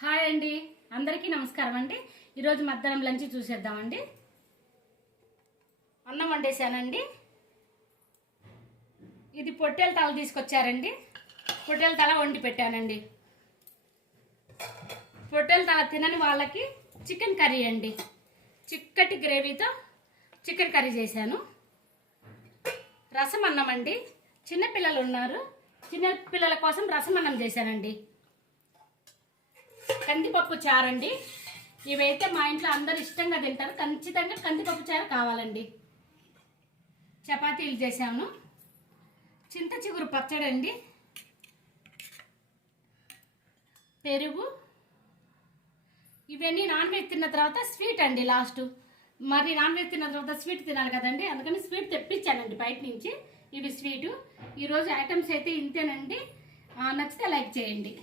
Hi అండి, అందరికీ నమస్కారం అండి. ఈరోజు మధ్యాహ్నం లంచ్ చూసేద్దామండి. అన్నం వండేసానండి. ఇది పొట్టేల తల తీసుకొచ్చారండి. పొట్టేల తల వండి పెట్టానండి. పొట్టేల తల తినని వాళ్ళకి చికెన్ కర్రీ అండి. చిక్కటి గ్రేవీతో చికెన్ కర్రీ చేశాను. రసం అన్నం అండి. చిన్నపిల్లలు ఉన్నారు, చిన్నపిల్లల కోసం రసం అన్నం చేశానండి. కందిపప్పు చారండి. ఇవైతే మా ఇంట్లో అందరు ఇష్టంగా తింటారు. ఖచ్చితంగా కందిపప్పు చారు కావాలండి. చపాతీలు చేశాను. చింత చిగురు పచ్చడి అండి. పెరుగు. ఇవన్నీ నాన్ వెజ్ తిన్న తర్వాత స్వీట్ అండి. లాస్ట్ మరి నాన్ వెజ్ తిన్న తర్వాత స్వీట్ తినాలి కదండి, అందుకని స్వీట్ తెప్పించానండి బయట నుంచి. ఇవి స్వీటు. ఈరోజు ఐటమ్స్ అయితే ఇంతేనండి. నచ్చితే లైక్ చేయండి.